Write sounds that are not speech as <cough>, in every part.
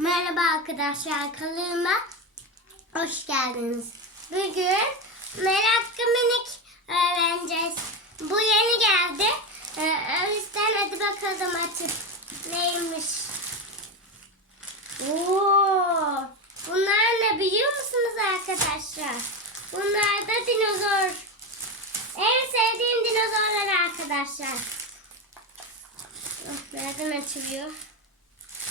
Merhaba arkadaşlar kanalıma hoş geldiniz. Bugün meraklı minik öğreneceğiz. Bu yeni geldi. Ee, o yüzden hadi bakalım açıp neymiş. Oo, bunlar ne biliyor musunuz arkadaşlar? Bunlar da dinozor. En sevdiğim dinozorlar arkadaşlar. Oh, nereden açılıyor?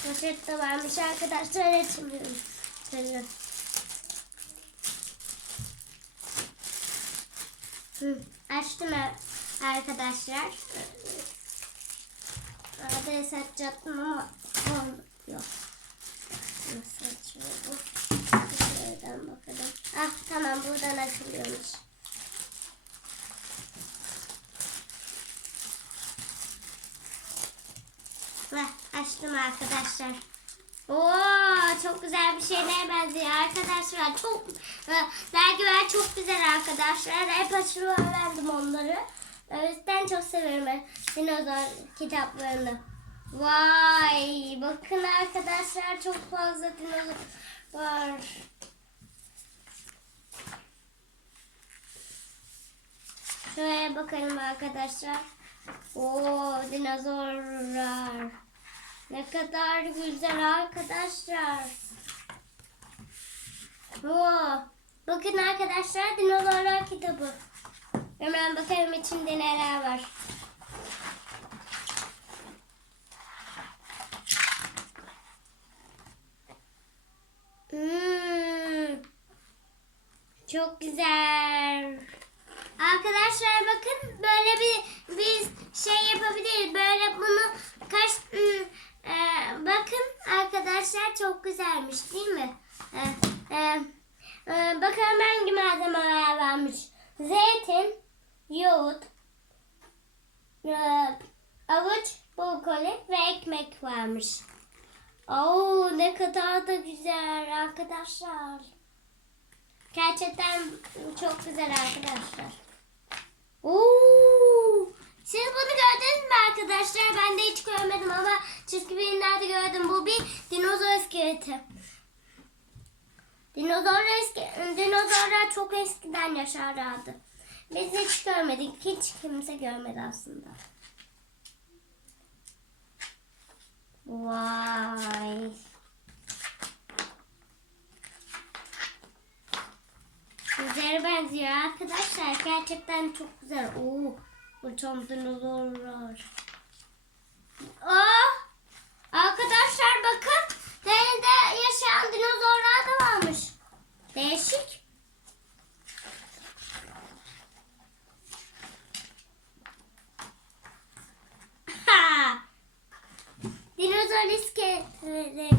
De varmış arkadaşlar açmıyorum. Şöyle. Hı, açtım arkadaşlar. Adres açacaktım ama olmuyor. Nasıl açılıyor bu? Şuradan bakalım. Ah tamam buradan açılıyormuş. Heh, açtım arkadaşlar. Oo çok güzel bir şeyler benziyor arkadaşlar. Çok e, dergiler çok güzel arkadaşlar. Hep açıp öğrendim onları. O çok seviyorum ben dinozor kitaplarını. Vay bakın arkadaşlar çok fazla dinozor var. Şuraya bakalım arkadaşlar. Oo dinozorlar. Ne kadar güzel arkadaşlar. Oo, bakın arkadaşlar dinozorlar kitabı. Hemen bakalım içinde neler var. Hmm, çok güzel. Arkadaşlar bakın böyle bir biz şey yapabiliriz. Böyle bunu kaç hmm, bakın arkadaşlar çok güzelmiş değil mi? E, e, e, bakalım hangi malzemeler varmış. Zeytin, yoğurt, e, avuç, brokoli ve ekmek varmış. Oo ne kadar da güzel arkadaşlar. Gerçekten çok güzel arkadaşlar. Oo! Siz bunu gördünüz mü arkadaşlar? Ben de hiç görmedim ama çizgi filmlerde gördüm. Bu bir dinozor iskeleti. Dinozorlar, eski, dinozorlar çok eskiden yaşarlardı. Biz hiç görmedik. Hiç kimse görmedi aslında. Vay. Güzel benziyor arkadaşlar. Gerçekten çok güzel. Oo, tam dinozorlar. Aa, arkadaşlar bakın. Denizde yaşayan dinozorlar da varmış. Değişik. Ha! <laughs> Dinozor iskeletleri.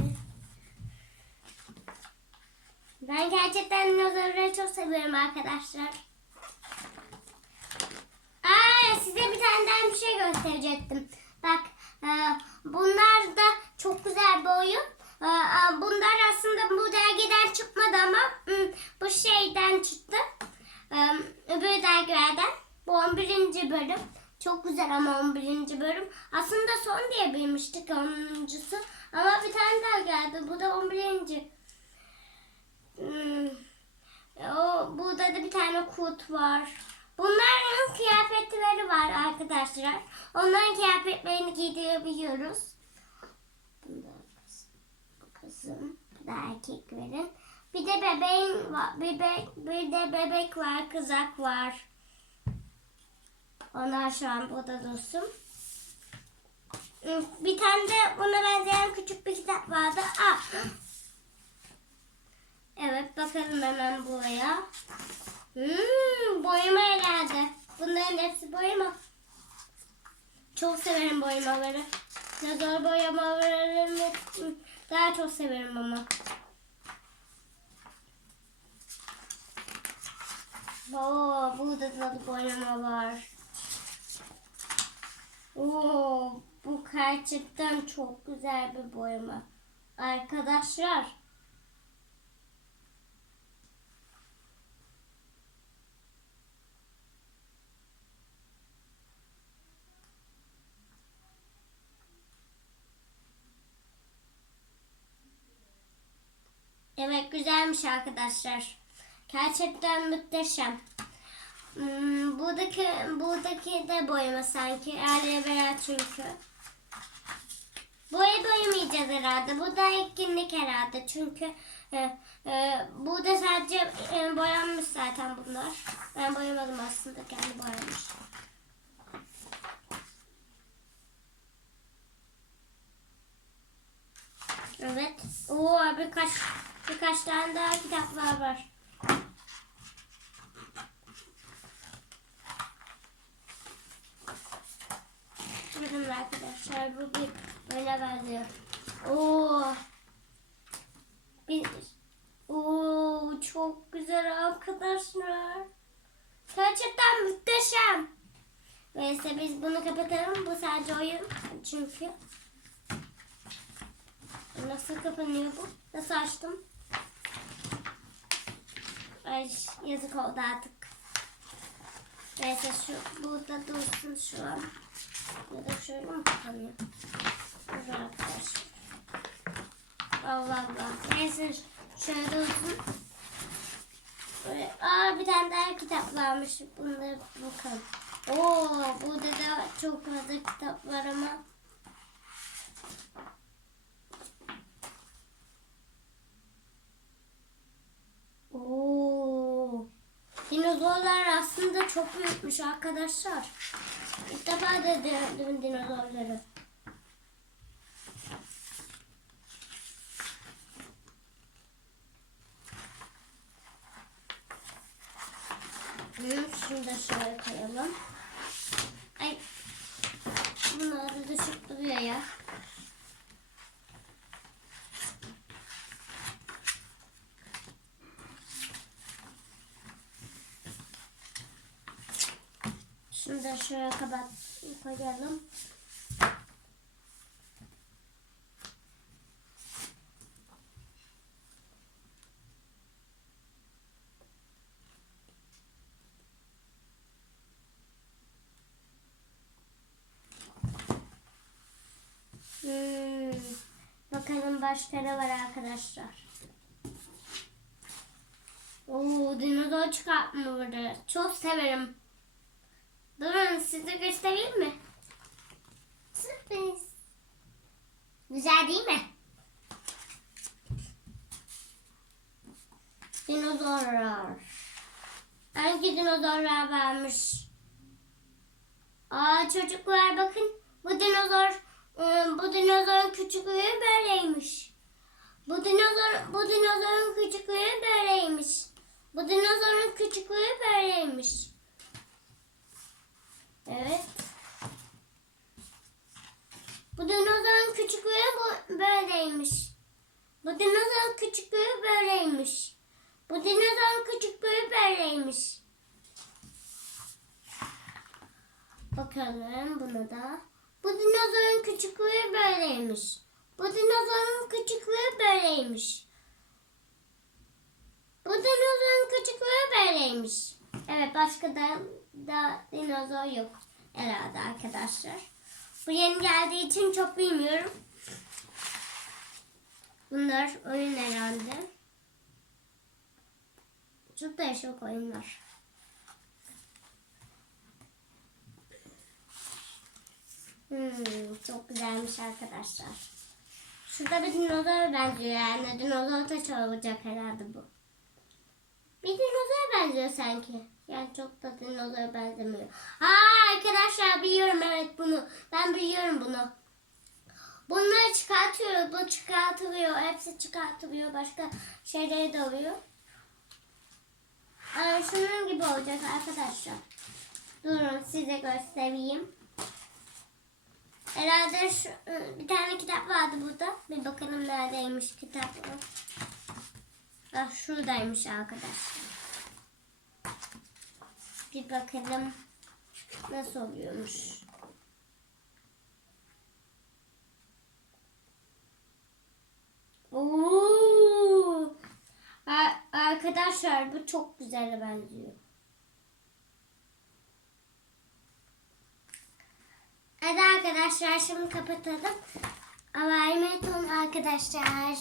Ben gerçekten dinozorları çok seviyorum arkadaşlar. Aa, size bir şey gösterecektim. Bak e, bunlar da çok güzel bir oyun. E, e, bunlar aslında bu dergiden çıkmadı ama bu şeyden çıktı. E, öbür dergilerden. Bu 11. bölüm. Çok güzel ama 11. bölüm. Aslında son diye bilmiştik 10.sü. Ama bir tane daha geldi. Bu da 11. Hmm. O, burada da bir tane kurt var. Bunların kıyafetleri var arkadaşlar. Onların kıyafetlerini giydirebiliyoruz. Bunda bu kızım, bu da erkeklerin. Bir de bebeğin var, bebek, bir de bebek var, kızak var. Onlar şu an burada. Hmm, Bir tane de buna benzeyen küçük bir kitap vardı. Ah, Evet bakalım hemen buraya. Hmm, boyama herhalde. Hepsi boyama. Çok severim boyamaları. Nazar boyamalarını daha çok severim ama. Oo, burada da boyama var. Oo, bu gerçekten çok güzel bir boyama. Arkadaşlar Evet güzelmiş arkadaşlar. Gerçekten muhteşem. Hmm, buradaki buradaki de boyama sanki. Yerleri beyaz çünkü. Boya boyamayacağız herhalde. Bu da etkinlik herhalde. Çünkü e, e, burada sadece e, boyanmış zaten bunlar. Ben boyamadım aslında. Kendi boyamış. Evet. Oo birkaç birkaç tane daha kitaplar var. Bakın arkadaşlar bu bir böyle benziyor. Oo. Bir Oo çok güzel arkadaşlar. Gerçekten muhteşem. Neyse biz bunu kapatalım. Bu sadece oyun. Çünkü. Nasıl kapanıyor bu? Nasıl açtım? Ay yazık oldu artık. Neyse şu burada dursun şu an. Ya da şöyle mi kapanıyor? Dur arkadaşlar. Allah Allah. Neyse şöyle dursun. Böyle, aa bir tane daha kitap varmış. Bunları bakalım. Oo burada da çok fazla kitap var ama. Oo. Dinozorlar aslında çok büyükmüş arkadaşlar. İlk defa da gördüm dinozorları. Da şöyle koyalım. Ay. Bunlar da düşüp duruyor ya. Şunu da şöyle kapat koyalım. Hmm. Bakalım başka ne var arkadaşlar. Oo, dinozor çıkartma burada. Çok severim. Durun size göstereyim mi? Sürpriz. Güzel değil mi? Dinozorlar. Hangi dinozorlar varmış? Aa çocuklar bakın. Bu dinozor e, bu dinozorun küçüklüğü böyleymiş. Bu dinozor bu dinozorun küçüklüğü böyleymiş. Bu dinozorun küçüklüğü böyleymiş. Evet. Bu küçüklüğü bu böyleymiş. Bu dinozorun küçüklüğü böyleymiş. Bu dinozorun küçüklüğü böyleymiş. Bakalım buna da. Bu dinozorun küçüklüğü böyleymiş. Bu dinozorun küçüklüğü böyleymiş. Bu dinozorun küçüklüğü böyleymiş. Evet başka da, da dinozor yok herhalde arkadaşlar. Bu yeni geldiği için çok bilmiyorum. Bunlar oyun herhalde. Çok değişik oyunlar. Hmm, çok güzelmiş arkadaşlar. Şurada bir dinozor benziyor yani. Dinozor taç olacak herhalde bu. Bir dinozor benziyor sanki. Yani çok da dinozor benzemiyor. Aa arkadaşlar biliyorum evet bunu. Ben biliyorum bunu. Bunları çıkartıyor. Bu çıkartılıyor. Hepsi çıkartılıyor. Başka şeyleri de oluyor. Aa, şunun gibi olacak arkadaşlar. Durun size göstereyim. Herhalde şu, bir tane kitap vardı burada. Bir bakalım neredeymiş kitap. Ah şuradaymış arkadaşlar. Bir bakalım nasıl oluyormuş. Oo! Ar- Arkadaşlar bu çok güzel benziyor. Hadi arkadaşlar şimdi kapatalım. Allah'a emanet olun arkadaşlar.